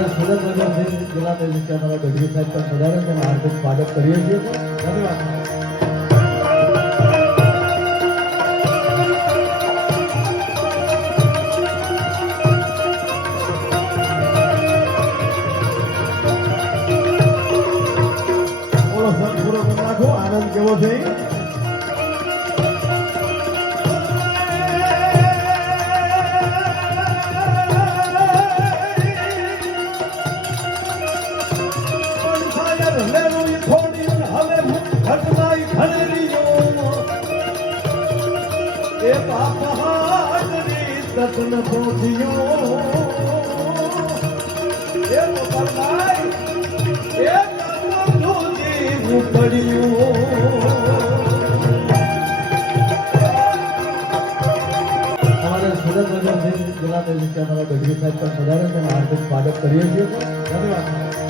અમારે સુરત નગરથી જિલ્લા મેજિસ્ટ્રેટ ગઢવી સાહેબ પણ પધારે છે હાર્દિક સ્વાગત કરીએ છીએ. ધન્યવાદ. બોલો સર પૂરો કરી નાખો. આનંદ કેવો છે? એ પાપહારી સતન પોથિયો એ મોકલનાય એ નગરથી જિલ્લા મેજિસ્ટ્રેટ અમારા ગઢવી સાહેબ પણ વધારે હાર્દિક સ્વાગત કરીએ છીએ ધન્યવાદ.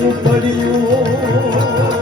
ઉપડ્યું